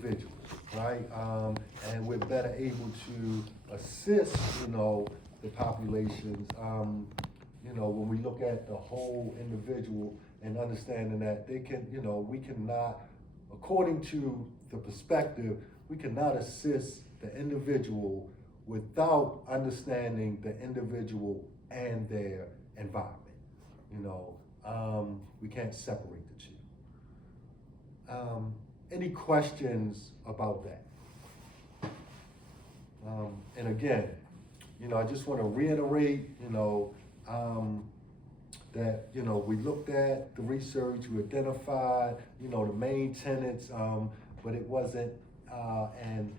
individuals, right? And we're better able to assist, the populations, when we look at the whole individual and understanding that they can, we cannot, according to the perspective, we cannot assist the individual without understanding the individual and their environment. We can't separate the two. Any questions about that? And again, I just want to reiterate, that, we looked at the research, we identified, the main tenets, but it wasn't an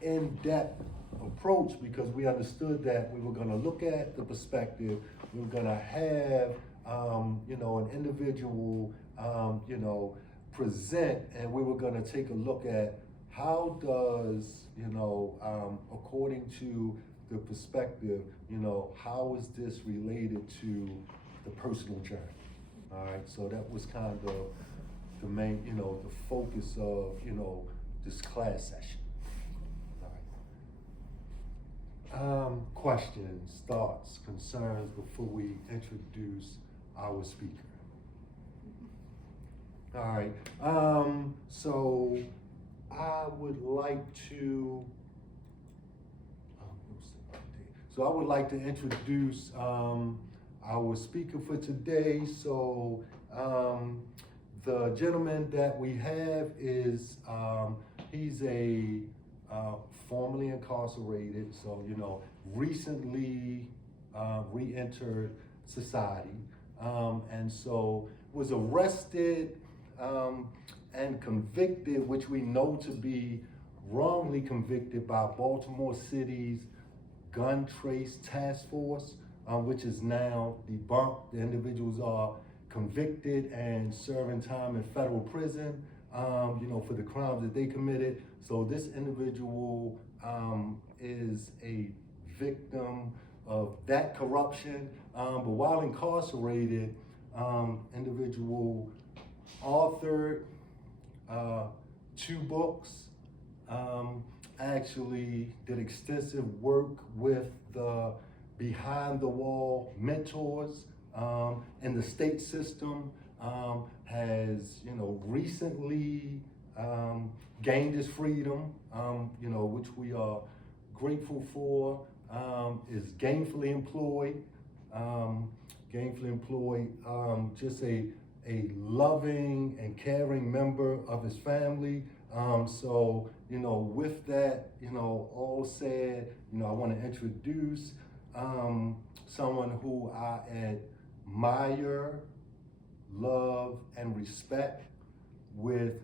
in-depth approach because we understood that we were going to look at the perspective, we were going to have, an individual, present, and we were going to take a look at how does, according to the perspective, how is this related to the personal journey? All right, so that was kind of the main, the focus of, this class session. All right. Questions, thoughts, concerns before we introduce our speaker? All right, so I would like to, introduce our speaker for today. So the gentleman that we have is, he's a formerly incarcerated, so, recently re-entered society, and so was arrested and convicted, which we know to be wrongly convicted by Baltimore City's Gun Trace Task Force, which is now debunked. The individuals are convicted and serving time in federal prison, for the crimes that they committed. So this individual is a victim of that corruption, but while incarcerated, individual authored 2 books, actually did extensive work with the behind the wall mentors in the state system, has, recently gained his freedom, which we are grateful for, is gainfully employed, just a loving and caring member of his family. So, with that, all said, I want to introduce someone who I admire, love, and respect with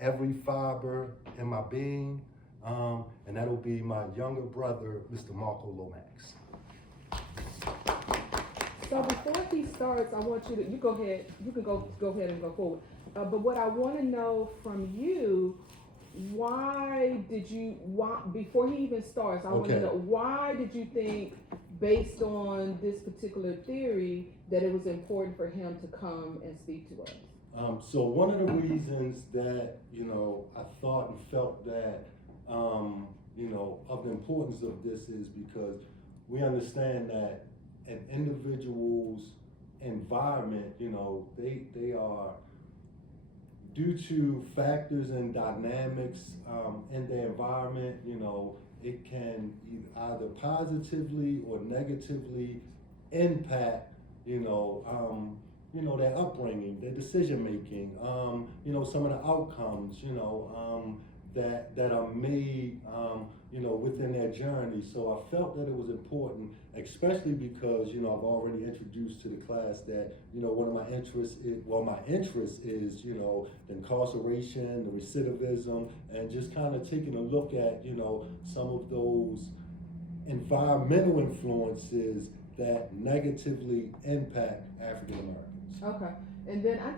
every fiber in my being, and that'll be my younger brother, Mr. Marco Lomax. So before he starts, I want you can go ahead and go forward. But what I want to know from you, before he even starts, I want to know, why did you think, based on this particular theory, that it was important for him to come and speak to us? So one of the reasons that, I thought and felt that, of the importance of this is because we understand that an individual's environment, they are, due to factors and dynamics in their environment, it can either positively or negatively impact, their upbringing, their decision making, some of the outcomes, that are made, within their journey. So I felt that it was important, especially because, I've already introduced to the class that, one of my interests is, the incarceration, the recidivism, and just kind of taking a look at, some of those environmental influences that negatively impact African Americans. Okay, and then I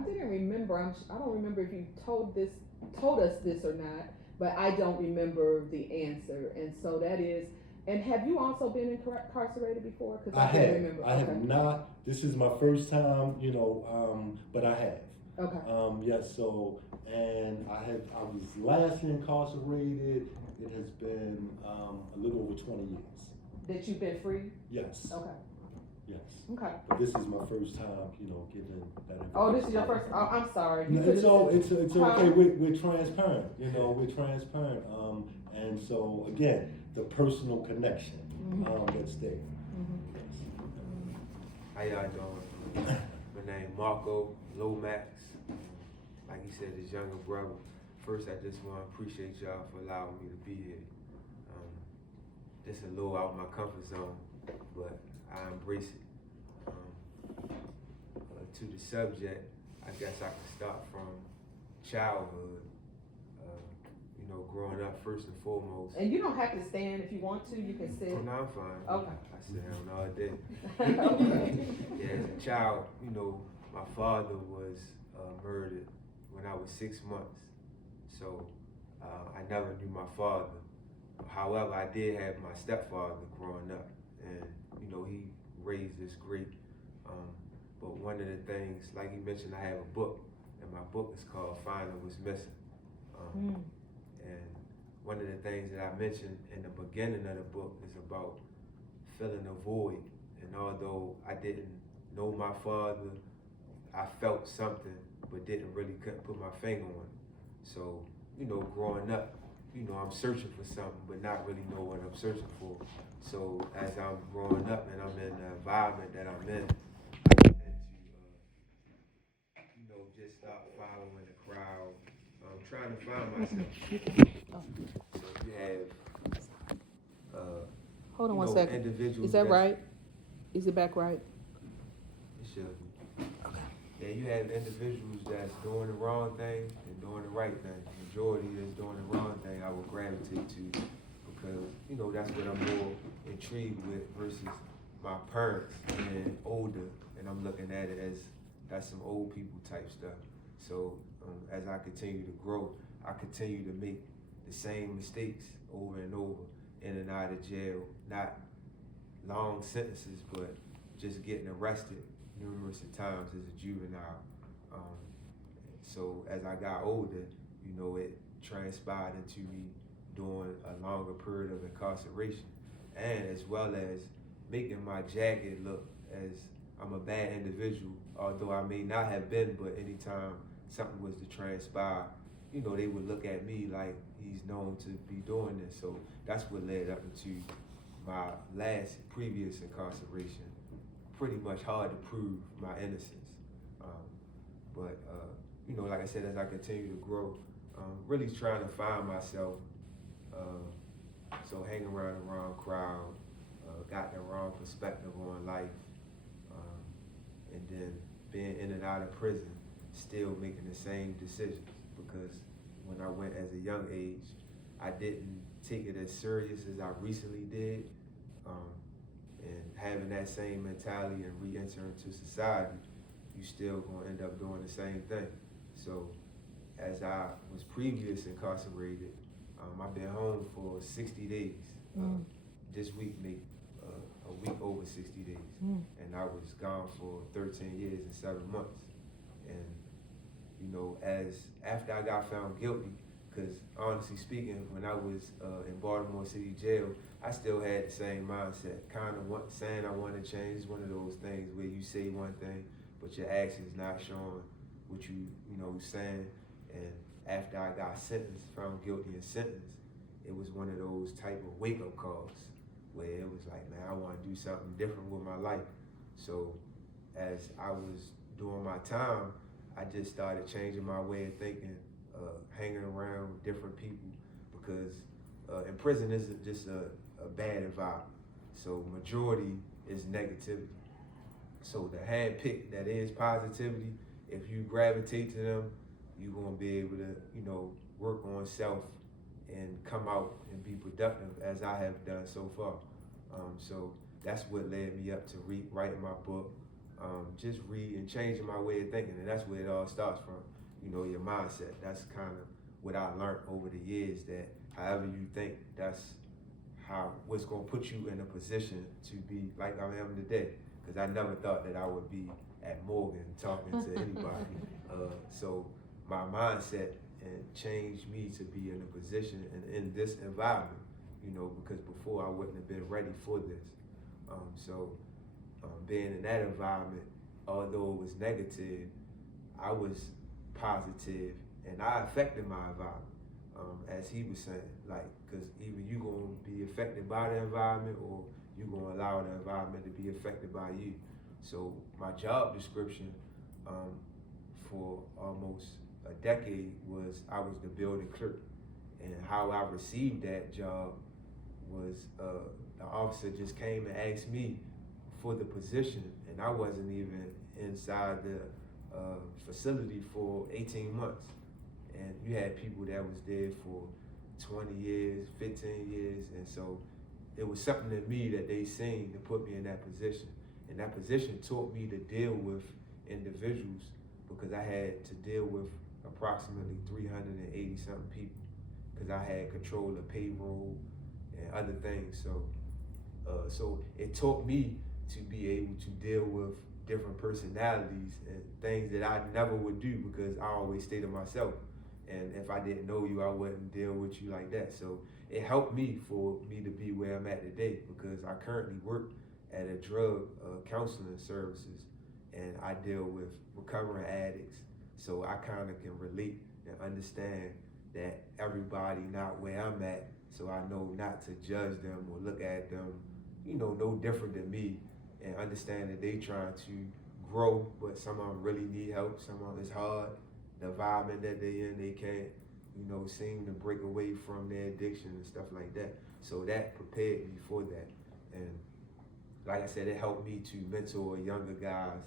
didn't remember. I don't remember if you told us this or not, but I don't remember the answer. And so that is, and have you also been incarcerated before? I have. I have not. This is my first time, but I have. Okay. Yes, so, and I was last incarcerated, it has been, a little over 20 years. That you've been free? Yes, Okay. yes. Okay. But this is my first time, given that information. Oh, this is your first. Oh, I'm sorry. You No, could've it's Huh? okay, we're transparent, we're transparent, and so, again, the personal connection, that's there. Yes. How y'all doing? My name Marco Lomax. Like he said, his younger brother. First, I just want to appreciate y'all for allowing me to be here. Just a little out of my comfort zone, but I embrace it. To the subject, I guess I can start from childhood. Growing up first and foremost. And you don't have to stand if you want to. You can sit. Oh, no, I'm fine. Okay. I sit down all day. Okay. Yeah, as a child, my father was murdered when I was 6 months. So I never knew my father. However, I did have my stepfather growing up, and he raised us great. But one of the things, like he mentioned, I have a book, and my book is called Finding What's Missing. And one of the things that I mentioned in the beginning of the book is about filling a void. And although I didn't know my father, I felt something, but couldn't put my finger on it. So, growing up, I'm searching for something, but not really know what I'm searching for. So as I'm growing up and I'm in the environment that I'm in, I tend to, just start following the crowd. I'm trying to find myself. So you have, Hold on one second. individuals. Is that right? Is it back right? It should be. Okay. Yeah, you have individuals that's doing the wrong thing and doing the right thing. The majority that's doing the wrong thing, I will gravitate to because, that's what I'm more intrigued with versus my parents being older, and I'm looking at it as that's some old people type stuff. So as I continue to grow, I continue to make the same mistakes over and over, in and out of jail, not long sentences, but just getting arrested numerous of times as a juvenile. So as I got older, it transpired into me doing a longer period of incarceration, and as well as making my jacket look as I'm a bad individual, although I may not have been, but anytime something was to transpire, they would look at me like he's known to be doing this. So that's what led up into my previous incarceration. Pretty much hard to prove my innocence. But like I said, as I continue to grow, really trying to find myself. So hanging around the wrong crowd, got the wrong perspective on life, and then being in and out of prison, still making the same decisions, because when I went as a young age, I didn't take it as serious as I recently did, and having that same mentality and re-enter into society, you still gonna end up doing the same thing. So as I was previous incarcerated, I've been home for 60 days. This week make a week over 60 days. And I was gone for 13 years and 7 months. And as after I got found guilty, because honestly speaking, when I was in Baltimore City Jail, I still had the same mindset, kind of saying I want to change. It's one of those things where you say one thing, but your actions not showing what you saying. And after I got sentenced, found guilty and sentenced, it was one of those type of wake-up calls where it was like, man, I want to do something different with my life. So as I was doing my time, I just started changing my way of thinking, hanging around with different people, because in prison isn't just a bad environment. So majority is negativity. So the handpick that is positivity, if you gravitate to them, you're gonna be able to, work on self and come out and be productive, as I have done so far. So that's what led me up to writing my book, just read and changing my way of thinking, and that's where it all starts from. Your mindset. That's kind of what I learned over the years, that however you think, that's what's gonna put you in a position to be like I am today. Because I never thought that I would be at Morgan talking to anybody. So my mindset and changed me to be in a position and in this environment, because before I wouldn't have been ready for this. Being in that environment, although it was negative, I was positive, and I affected my environment. As he was saying, because either you gonna be affected by the environment or you gonna allow the environment to be affected by you. So my job description for almost a decade was I was the building clerk, and how I received that job was the officer just came and asked me for the position, and I wasn't even inside the facility for 18 months. And you had people that was there for 20 years, 15 years, and so it was something in me that they seen to put me in that position. And that position taught me to deal with individuals, because I had to deal with approximately 380 something people, because I had control of payroll and other things. So it taught me to be able to deal with different personalities and things that I never would do, because I always stay to myself. And if I didn't know you, I wouldn't deal with you like that. So it helped me for me to be where I'm at today, because I currently work at a drug counseling services, and I deal with recovering addicts. So I kind of can relate and understand that everybody not where I'm at, so I know not to judge them or look at them, no different than me, and understand that they trying to grow, but some of them really need help. Some of them it's hard. The environment that they in, they can't, seem to break away from their addiction and stuff like that. So that prepared me for that. And like I said, it helped me to mentor younger guys,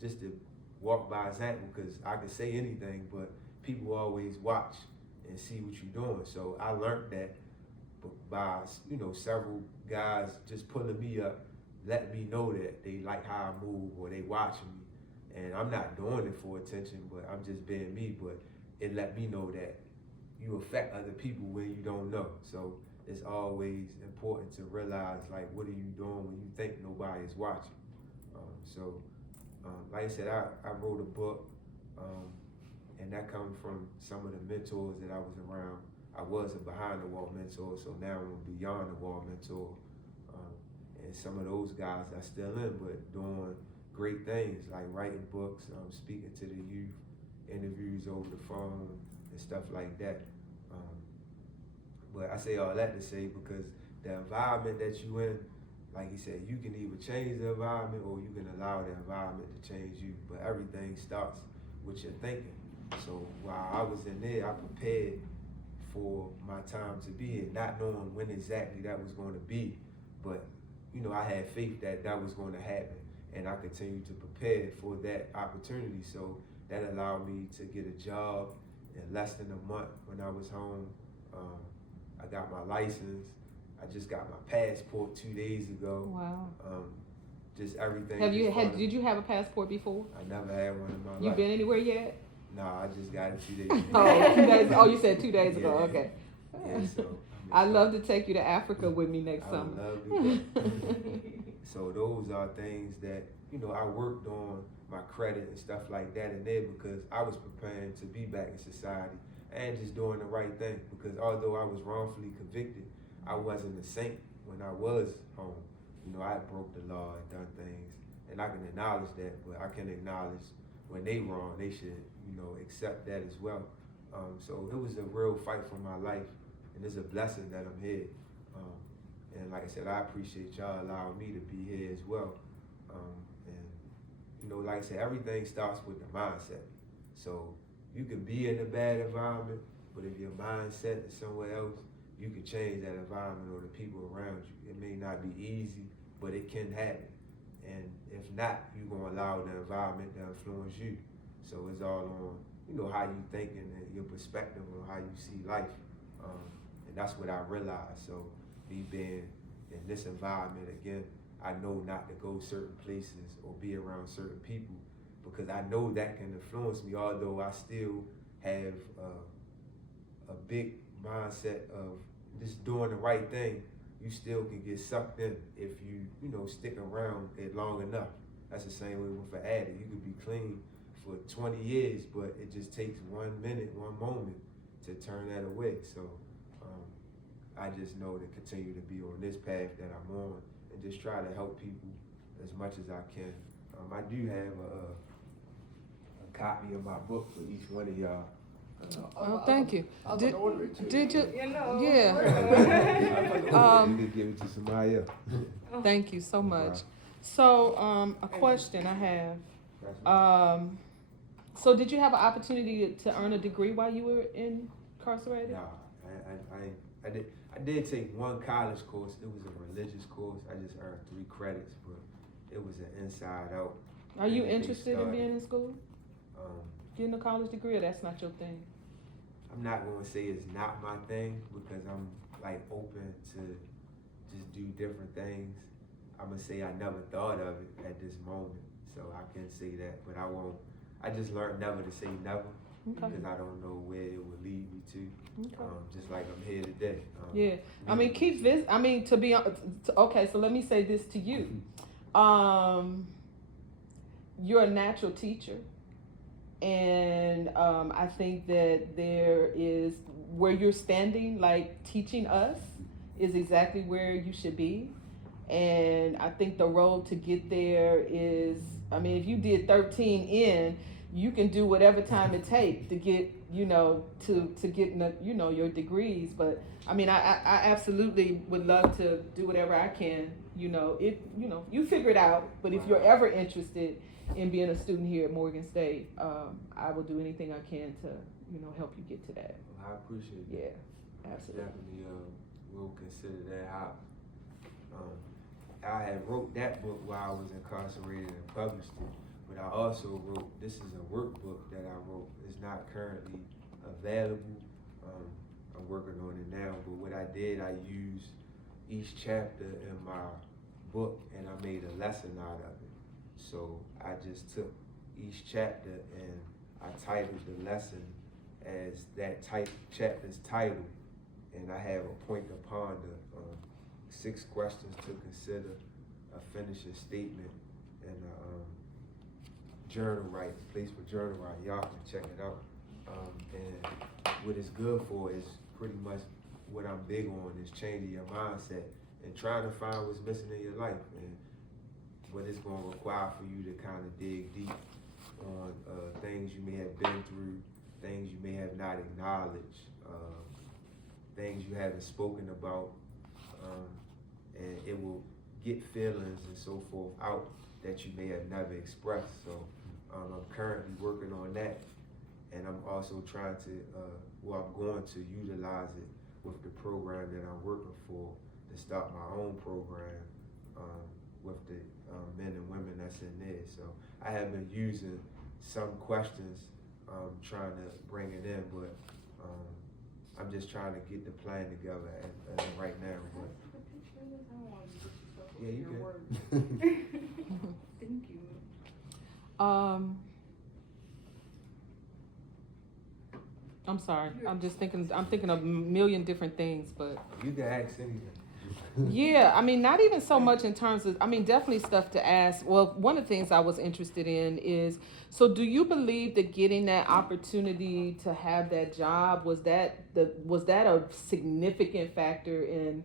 just to walk by example, because I could say anything, but people always watch and see what you're doing. So I learned that by, several guys just pulling me up, letting me know that they like how I move or they watching me. And I'm not doing it for attention, but I'm just being me. But it let me know that you affect other people when you don't know. So it's always important to realize, what are you doing when you think nobody's watching? Like I said, I wrote a book, and that comes from some of the mentors that I was around. I was a behind the wall mentor, so now I'm a beyond the wall mentor. And some of those guys are still in, but doing great things like writing books, speaking to the youth, interviews over the phone, and stuff like that. But I say all that to say, because the environment that you in, like he said, you can either change the environment or you can allow the environment to change you. But everything starts with your thinking. So while I was in there, I prepared for my time to be here, not knowing when exactly that was going to be. But, I had faith that that was going to happen. And I continued to prepare for that opportunity. So that allowed me to get a job in less than a month when I was home. I got my license. I just got my passport 2 days ago. Wow. Just everything. Did you have a passport before? I never had one in my life. You been anywhere yet? No, I just got it 2 days ago. Oh, 2 days. Oh, you said 2 days ago. Yeah. Okay. Yeah, so I'd love to take you to Africa with me next summer. I would love to go. So those are things that, I worked on my credit and stuff like that in there, because I was preparing to be back in society and just doing the right thing. Because although I was wrongfully convicted, I wasn't a saint when I was home. I broke the law and done things, and I can acknowledge that, but I can acknowledge when they wrong, they should, accept that as well. So it was a real fight for my life, and it's a blessing that I'm here. And like I said, I appreciate y'all allowing me to be here as well. And like I said, everything starts with the mindset. So you can be in a bad environment, but if your mindset is somewhere else, you can change that environment or the people around you. It may not be easy, but it can happen. And if not, you're gonna allow the environment to influence you. So it's all on, how you thinking and your perspective on how you see life. And that's what I realized. So me being in this environment again, I know not to go certain places or be around certain people, because I know that can influence me, although I still have a big mindset of just doing the right thing. You still can get sucked in if you, stick around it long enough. That's the same way with an addict. You could be clean for 20 years, but it just takes 1 minute, one moment to turn that away. So I just know to continue to be on this path that I'm on and just try to help people as much as I can. I do have a copy of my book for each one of y'all. Oh, thank you. Did you? You know. Yeah. You could give it to somebody else. Thank you so much. So, a question I have. So did you have an opportunity to earn a degree while you were incarcerated? Nah, I did take one college course. It was a religious course. I just earned 3 credits, but it was an inside out. Are you interested in being in school? Um, Getting a college degree, or that's not your thing? I'm not gonna say it's not my thing because I'm like open to just do different things. I'm gonna say I never thought of it at this moment, so I can say that, but I won't. I just learned never to say never because I don't know where it will lead me to. Okay. Just like I'm here today. Yeah, I mean, to be okay. So let me say this to you. You're a natural teacher, and I think that there is where you're standing, like teaching us, is exactly where you should be. And I think the road to get there is, I mean, if you did 13 in, you can do whatever time it takes to get, to get, your degrees. But I mean, I absolutely would love to do whatever I can, if, you figure it out. But if you're ever interested in being a student here at Morgan State, I will do anything I can to, help you get to that. I appreciate it. Yeah, absolutely. Definitely will consider that. I had wrote that book while I was incarcerated and published it, but I also wrote, this is a workbook that I wrote. It's not currently available. I'm working on it now, but what I did, I used each chapter in my book and I made a lesson out of it. So I just took each chapter and I titled the lesson as that chapter's title, and I have a point to ponder, 6 questions to consider, a finishing statement, and a journal write, place for journal write. Y'all can check it out. And what it's good for is pretty much what I'm big on, is changing your mindset and trying to find what's missing in your life, and what it's going to require for you to kind of dig deep on things you may have been through, things you may have not acknowledged, things you haven't spoken about, and it will get feelings and so forth out that you may have never expressed. So I'm currently working on that, and I'm also trying to, I'm going to utilize it with the program that I'm working for, to start my own program with the men and women that's in there. So I have been using some questions, trying to bring it in, but I'm just trying to get the plan together as of right now. But yeah, you can. Thank you. I'm sorry. I'm thinking of a million different things, but You can ask anything. yeah, I mean, not even so much in terms of, I mean, definitely stuff to ask. Well, one of the things I was interested in is, so do you believe that getting that opportunity to have that job, was that a significant factor in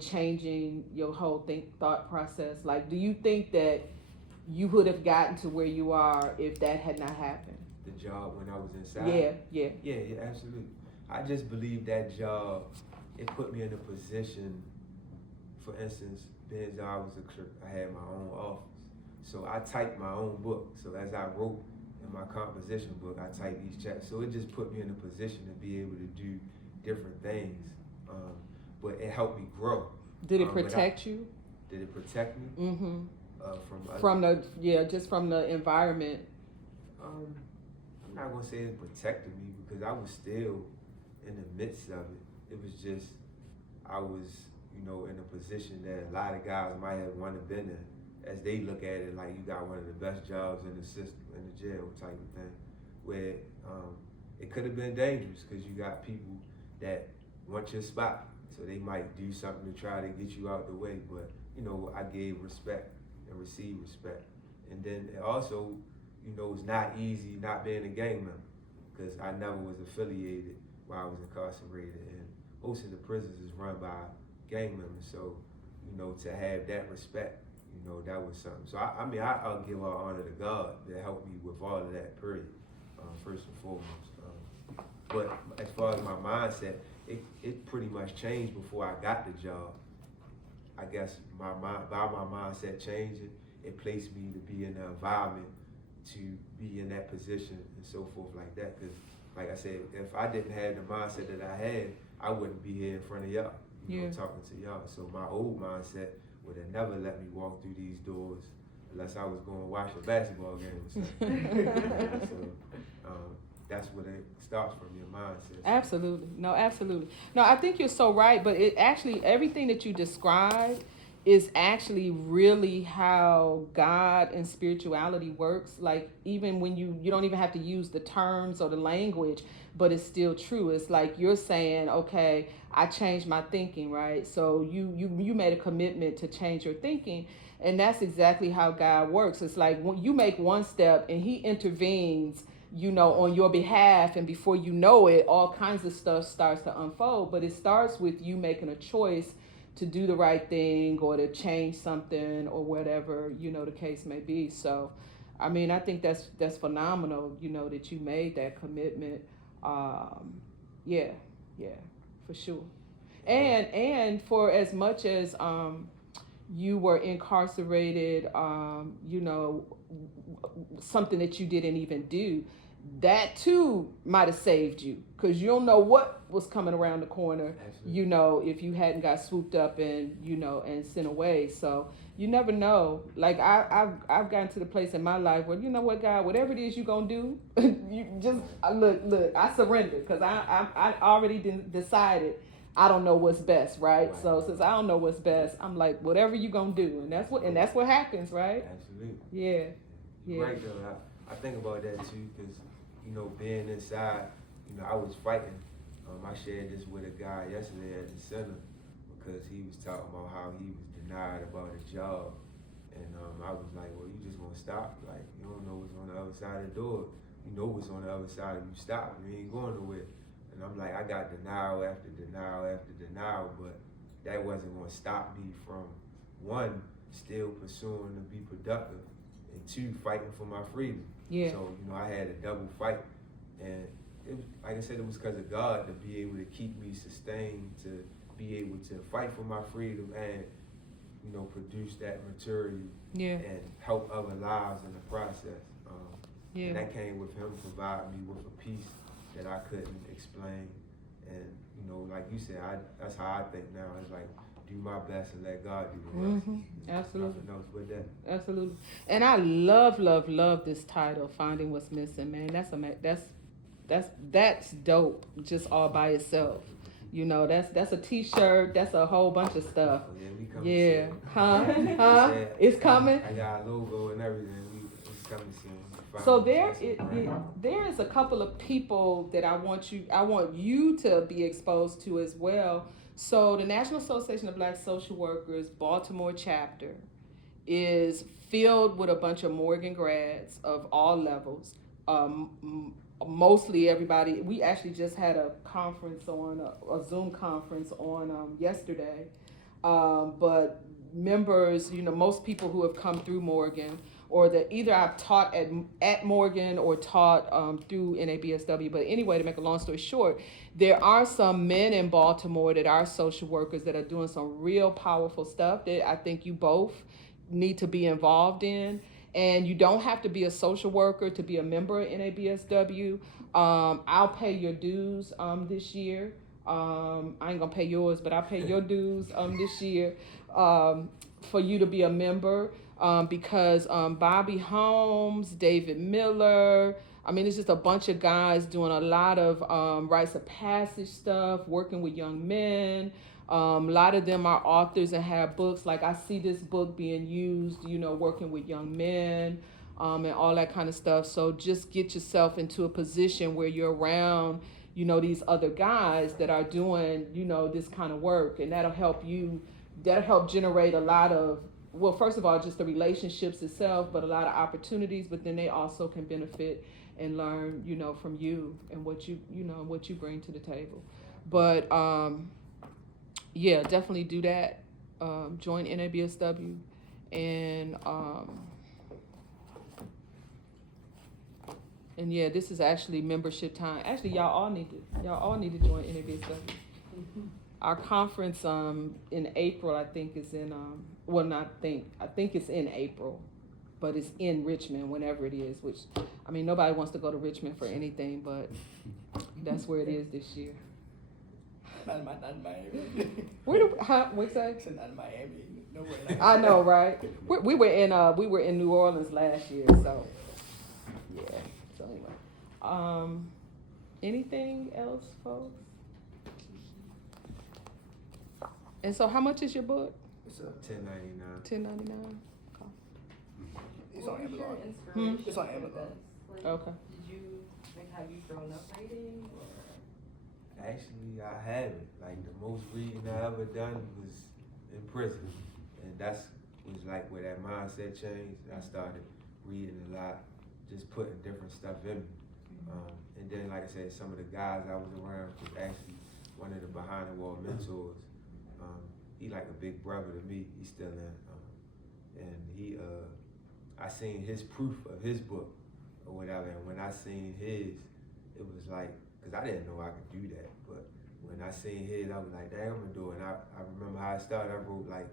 changing your whole thought process? Like, do you think that you would have gotten to where you are if that had not happened? The job when I was inside? Yeah, absolutely. I just believe that job, it put me in a position. For instance, being that I was a clerk, I had my own office. So I typed my own book. So as I wrote in my composition book, I typed each chapter. So it just put me in a position to be able to do different things. But it helped me grow. Did it protect you? Did it protect me? Mm-hmm. Just from the environment. I'm not gonna say it protected me because I was still in the midst of it. It was just, I was, in a position that a lot of guys might have wanted to been in, as they look at it like you got one of the best jobs in the system, in the jail type of thing, where it could have been dangerous because you got people that want your spot, so they might do something to try to get you out the way. But I gave respect and received respect, and then it also, it's not easy not being a gang member, because I never was affiliated while I was incarcerated, and most of the prisons is run by gang members. So, to have that respect, that was something. So I'll give all honor to God that helped me with all of that, period, first and foremost. But as far as my mindset, it pretty much changed before I got the job. I guess my mindset changing, it placed me to be in the environment, to be in that position and so forth like that. Because, like I said, if I didn't have the mindset that I had, I wouldn't be here in front of y'all, talking to y'all. So my old mindset would have never let me walk through these doors unless I was going to watch a basketball game or something. So that's what it starts from, your mindset. Absolutely. No, absolutely. No, I think you're so right, but it actually, everything that you described is actually really how God and spirituality works. Like, even when you don't even have to use the terms or the language, but it's still true. It's like you're saying, okay, I changed my thinking, right? So you made a commitment to change your thinking, and that's exactly how God works. It's like when you make one step and he intervenes, on your behalf, and before you know it, all kinds of stuff starts to unfold. But it starts with you making a choice to do the right thing or to change something or whatever, the case may be. So, I mean, I think that's phenomenal, that you made that commitment. Yeah, for sure. And for as much as you were incarcerated, something that you didn't even do, that too might have saved you, because you don't know what was coming around the corner. Absolutely. If you hadn't got swooped up and and sent away. So you never know. Like I've gotten to the place in my life where, what, God, whatever it is you gonna do, you just look, I surrender, because I already decided I don't know what's best, right? So since I don't know what's best, I'm like, whatever you gonna do, and that's what happens, right? Absolutely. Yeah. Right though, I think about that too, because being inside, I was fighting. I shared this with a guy yesterday at the center, because he was talking about how he was denied about a job, and I was like, well, you just gonna stop? Like, you don't know what's on the other side of the door. You know what's on the other side. You stop, you ain't going nowhere. And I'm like, I got denial after denial after denial, but that wasn't gonna stop me from, one, still pursuing to be productive, and two, fighting for my freedom. Yeah. So, I had a double fight, and it was, like I said, it was because of God to be able to keep me sustained, to be able to fight for my freedom and, produce that material, and help other lives in the process. And that came with him providing me with a peace that I couldn't explain. And, like you said, that's how I think now. It's like, do my best and let God do the rest. Absolutely. Nothing else but that. Absolutely. And I love this title, Finding What's Missing, man. That's dope, just all by itself. That's a t-shirt, that's a whole bunch of stuff. Yeah, we coming soon. Huh? It's coming. I got a logo and everything. It's coming soon. So there is a couple of people that I want you to be exposed to as well. So the National Association of Black Social Workers Baltimore chapter is filled with a bunch of Morgan grads of all levels. Mostly everybody. We actually just had a conference a Zoom conference on yesterday. But members, most people who have come through Morgan, or that either I've taught at Morgan or taught through NABSW. But anyway, to make a long story short, there are some men in Baltimore that are social workers that are doing some real powerful stuff that I think you both need to be involved in. And you don't have to be a social worker to be a member of NABSW. I'll pay your dues this year. I ain't gonna pay yours, but I'll pay your dues this year for you to be a member. Because Bobby Holmes, David Miller, it's just a bunch of guys doing a lot of rites of passage stuff, working with young men. A lot of them are authors and have books. Like I see this book being used, working with young men, and all that kind of stuff. So just get yourself into a position where you're around, these other guys that are doing, this kind of work, and that'll help generate a lot of well, first of all, just the relationships itself, but a lot of opportunities. But then they also can benefit and learn, from you and what what you bring to the table. But yeah, definitely do that. Join NABSW, and yeah, this is actually membership time. Actually, y'all all need to join NABSW. Our conference in April, I think, is in I think it's in April, but it's in Richmond whenever it is. Which, I mean, nobody wants to go to Richmond for anything, but that's where it is this year. Not in Miami. What's that? It's not in Miami. Nowhere. I know, right? We were in New Orleans last year, so yeah. So anyway, anything else, folks? And so, how much is your book? It's $10.99. $10.99. It's on Amazon. Inspiration It's on for Amazon. this? Okay. Have you grown up writing? Or? Actually, I haven't. Like, the most reading I ever done was in prison. And that's was like where that mindset changed. I started reading a lot, just putting different stuff in me. And then, like I said, some of the guys I was around was actually one of the behind the wall mentors. He like a big brother to me. He's still in. And I seen his proof of his book or whatever. And when I seen his, it was like, because I didn't know I could do that. But when I seen his, I was like, dang, I'm gonna do it. And I remember how I started. I wrote like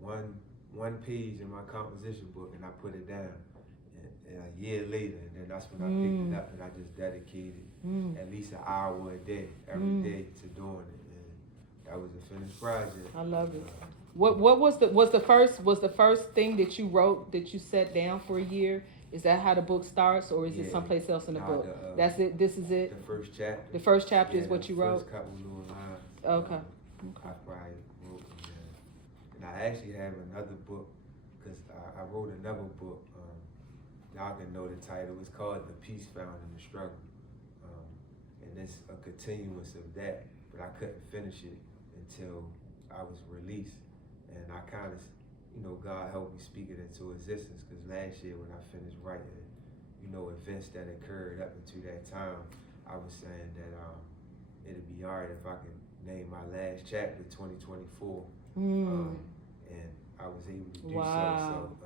one page in my composition book and I put it down. And a year later, and then that's when I picked it up and I just dedicated at least an hour a day, every day to doing it. And that was a finished project. I love it. What was the first thing that you wrote that you sat down for a year? Is that how the book starts, or is it someplace else in the book? That's it. This is it. The first chapter. The first chapter is what you wrote. First couple little lines. Okay. I probably wrote them. And I actually have another book because I wrote another book. Y'all can know the title. It's called The Peace Found in the Struggle. And it's a continuance of that, but I couldn't finish it until I was released. And I kind of, God helped me speak it into existence because last year when I finished writing, events that occurred up until that time, I was saying that it'd be all right if I could name my last chapter 2024. And I was able to do so. So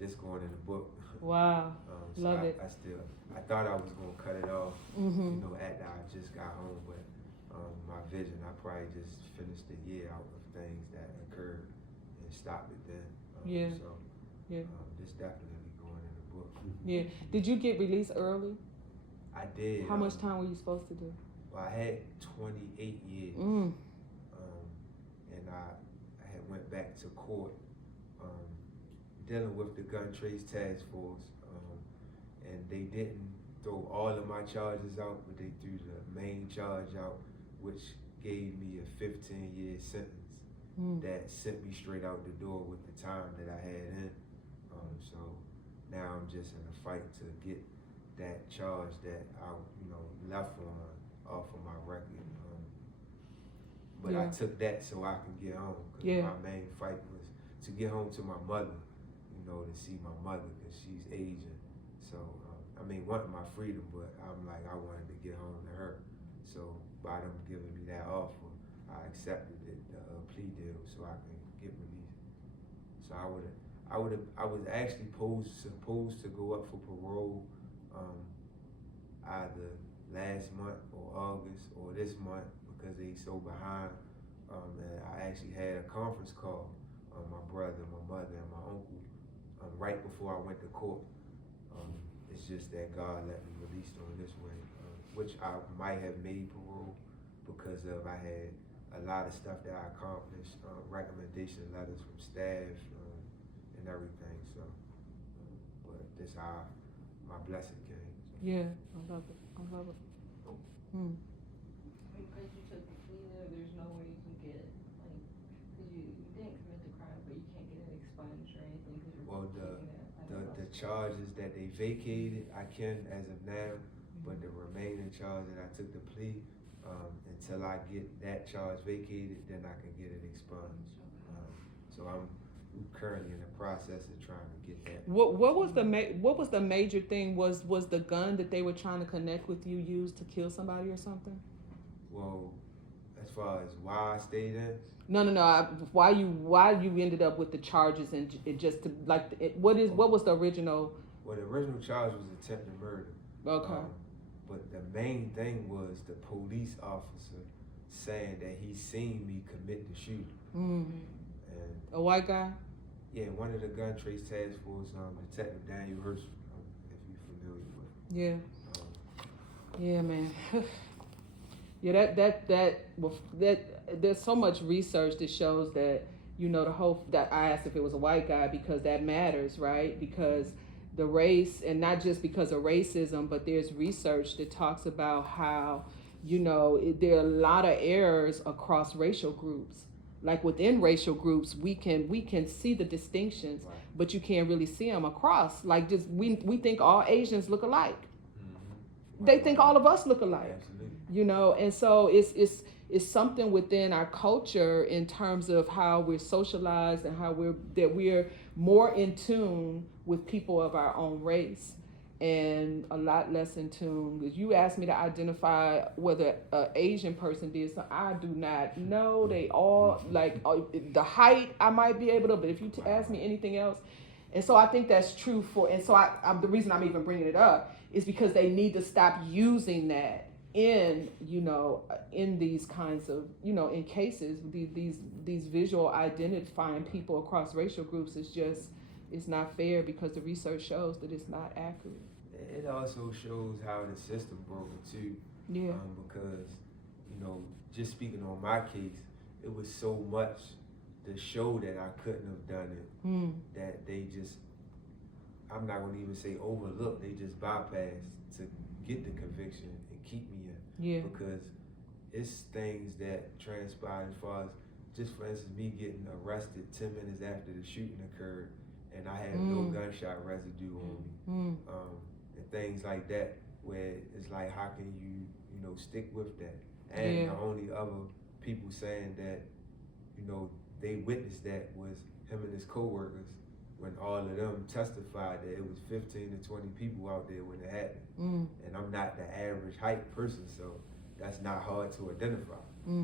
this going in the book. Wow. So Love it. I thought I was gonna cut it off, after I just got home, but my vision, I probably just finished the year out of things that occurred and stopped it then. This definitely going in the book. Yeah. Did you get released early? I did. How much time were you supposed to do? Well, I had 28 years, and I had went back to court. Dealing with the gun trace task force, and they didn't throw all of my charges out, but they threw the main charge out, which gave me a 15-year sentence that sent me straight out the door with the time that I had in. So now I'm just in a fight to get that charge that I, left on off of my record. But I took that so I can get home, because my main fight was to get home to my mother. To see my mother, because she's aging. So, wanting my freedom, but I'm like, I wanted to get home to her. So, by them giving me that offer, I accepted the plea deal so I can get released. So I was actually supposed to go up for parole either last month or August or this month because they so behind. And I actually had a conference call. My brother, my mother, and my uncle. Right before I went to court. It's just that God let me release on this way, which I might have made parole because of I had a lot of stuff that I accomplished, recommendation letters from staff and everything. So, but this how my blessing came. So. Yeah, I love it. Because you took the plea there, there's no way you can get because you didn't commit the crime, but you can't get it expunged or anything because you're the charges that they vacated, I can as of now, but the remaining charge that I took the plea, until I get that charge vacated, then I can get it expunged. So we're currently in the process of trying to get that. What was the major thing? Was the gun that they were trying to connect with you used to kill somebody or something? Well, as far as why I stayed in, No. Why you ended up with the charges and it just to like what was the original? well, the original charge was attempted murder. Okay. But the main thing was the police officer saying that he seen me commit the shooting. Mm-hmm. And A white guy. yeah, one of the gun trace task force, Detective Daniel Herschel, if you're familiar with. Yeah. Yeah, man. that there's so much research that shows that the whole that I asked if it was a white guy because that matters, right? Because the race, and not just because of racism, but there's research that talks about how there are a lot of errors across racial groups. Like within racial groups, we can see the distinctions, Right. but you can't really see them across. Like just we think all Asians look alike. Mm-hmm. They think all of us look alike. Absolutely. And so it's something within our culture in terms of how we're socialized and how we're more in tune with people of our own race and a lot less in tune. If you ask me to identify whether an Asian person did something, I do not know. They all like the height I might be able to, but if you ask me anything else, and so I think that's true and so the reason I'm even bringing it up is because they need to stop using that in these kinds of in cases these visual identifying people across racial groups it's not fair because the research shows that it's not accurate. It also shows how the system broken too. Yeah. Because just speaking on my case, it was so much to show that I couldn't have done it that they just, I'm not gonna even say overlooked, they just bypassed to get the conviction and keep me in. Yeah. Because it's things that transpired as far as, just for instance, me getting arrested 10 minutes after the shooting occurred and I had no gunshot residue on me. And things like that where it's like, how can you stick with that? And the only other people saying that they witnessed that was him and his co-workers, when all of them testified that it was 15 to 20 people out there when it happened. And I'm not the average height person, so that's not hard to identify.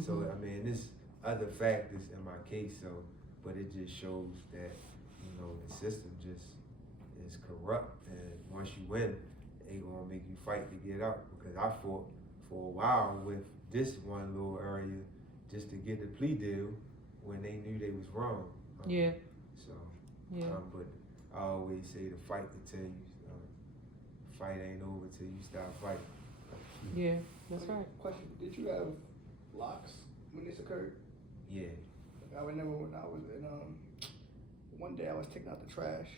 So I mean, there's other factors in my case, but it just shows that the system just is corrupt, and once you win, they gonna make you fight to get out. Because I fought for a while with this one little area just to get the plea deal when they knew they was wrong. But I always say the fight continues. Fight ain't over till you stop fighting. Yeah, that's right. Question: did you have locks when this occurred? Yeah. I remember when I was in one day I was taking out the trash,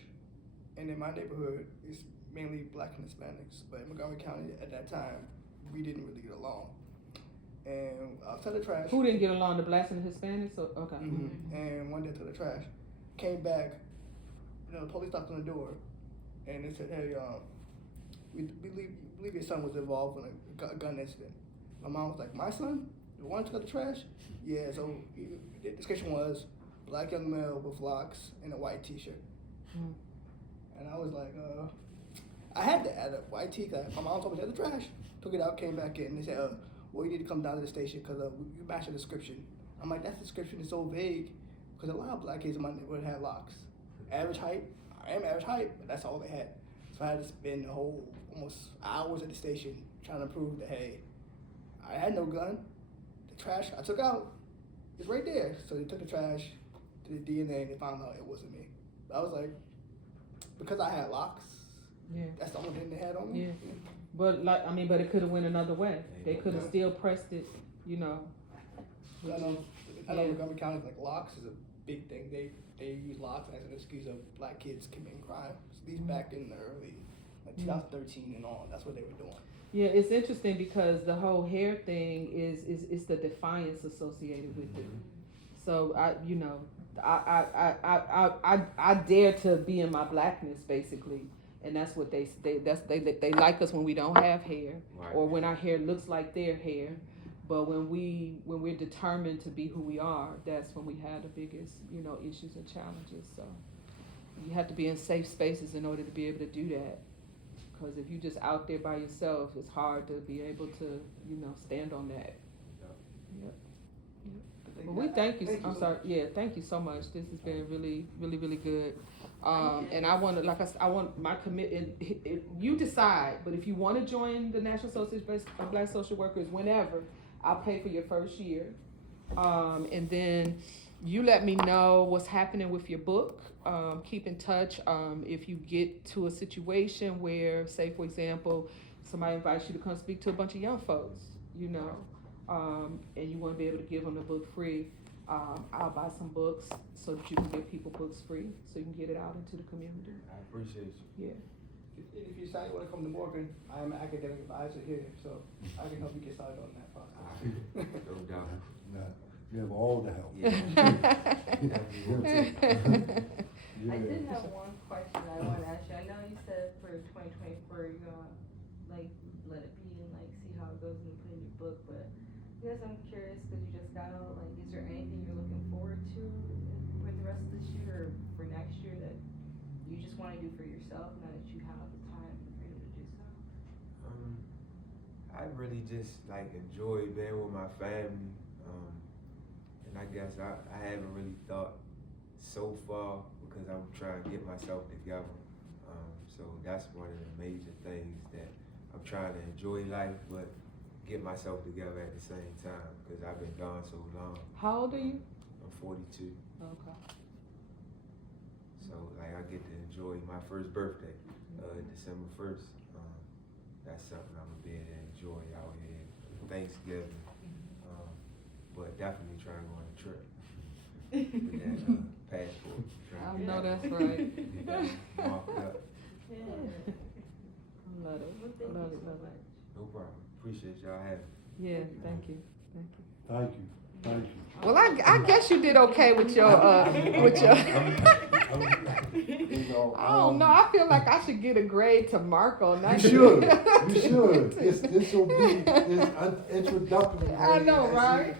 and in my neighborhood it's mainly black and Hispanics, but in Montgomery County at that time we didn't really get along. And I took the trash. Who didn't get along? The blacks and the Hispanics? Okay. And one day I took the trash, came back, the police knocked on the door, and they said, "Hey, we believe your son was involved in a gun incident." My mom was like, "My son? The one who took the trash?" Yeah. So the description was black young male with locks and a white T-shirt. And I was like, I had to add a white T. My mom told me to add the trash. Took it out, came back in, and they said, well, you need to come down to the station because you match the description. I'm like, that description is so vague because a lot of black kids in my neighborhood had locks. Average height, I am average height, but that's all they had. So I had to spend the whole almost hours at the station trying to prove that, hey, I had no gun. The trash I took out is right there. So they took the trash, did the DNA, and they found out it wasn't me. But I was like, because I had locks, that's the only thing they had on me. Yeah. But but it could have went another way. They could have still pressed it, I know Montgomery County, like locks is a big thing. They use locks as an excuse of black kids committing crime. So these back in the early 2013 and on, that's what they were doing. Yeah, it's interesting because the whole hair thing is the defiance associated with it. So I dare to be in my blackness basically, and that's what they like us when we don't have hair, or when our hair looks like their hair. But when we're determined to be who we are, that's when we have the biggest, issues and challenges. So you have to be in safe spaces in order to be able to do that. Because if you're just out there by yourself, it's hard to be able to, stand on that. Yep. Well, we thank you. I'm sorry. Yeah, thank you so much. This has been really, really, really good. And I want to, like I said, I want my commitment. You decide, but if you want to join the National Association of Black Social Workers, whenever, I'll pay for your first year. And then you let me know what's happening with your book. Keep in touch. If you get to a situation where, say, for example, somebody invites you to come speak to a bunch of young folks, and you want to be able to give them the book free, I'll buy some books so that you can give people books free, so you can get it out into the community. I appreciate you. Yeah. If you decide you want to come to Morgan, I am an academic advisor here, so I can help you get started on that process. No doubt. Nah, you have all the help. Yeah. Yeah. I did have one question I want to ask you. I know you said for 2024 you're gonna like let it be and like see how it goes and put in your book, but I guess I'm curious because you just got out. Like, is there anything you're looking forward to for the rest of this year or for next year that you just want to do for yourself now that you have the time and freedom to do so? I really just like enjoy being with my family, and I guess I haven't really thought so far because I'm trying to get myself together. So that's one of the major things that I'm trying to enjoy life, but get myself together at the same time because I've been gone so long. How old are you? I'm 42, Okay. so like I get to enjoy my first birthday, December 1st. That's something I'm gonna be able to enjoy out here. Thanksgiving, but definitely trying to go on a trip with that passport. I know that's right. Get that marked up. Yeah. Love it. Well, thank Love you it. so Love it. much. No problem. Appreciate y'all having me. Yeah. Thank you. Thank you. Thank you. Thank you. Well, I guess you did okay with your with your. I don't know. I feel like I should get a grade to mark on that. You should. You should. This will be his introductory. I know, grade as he- right?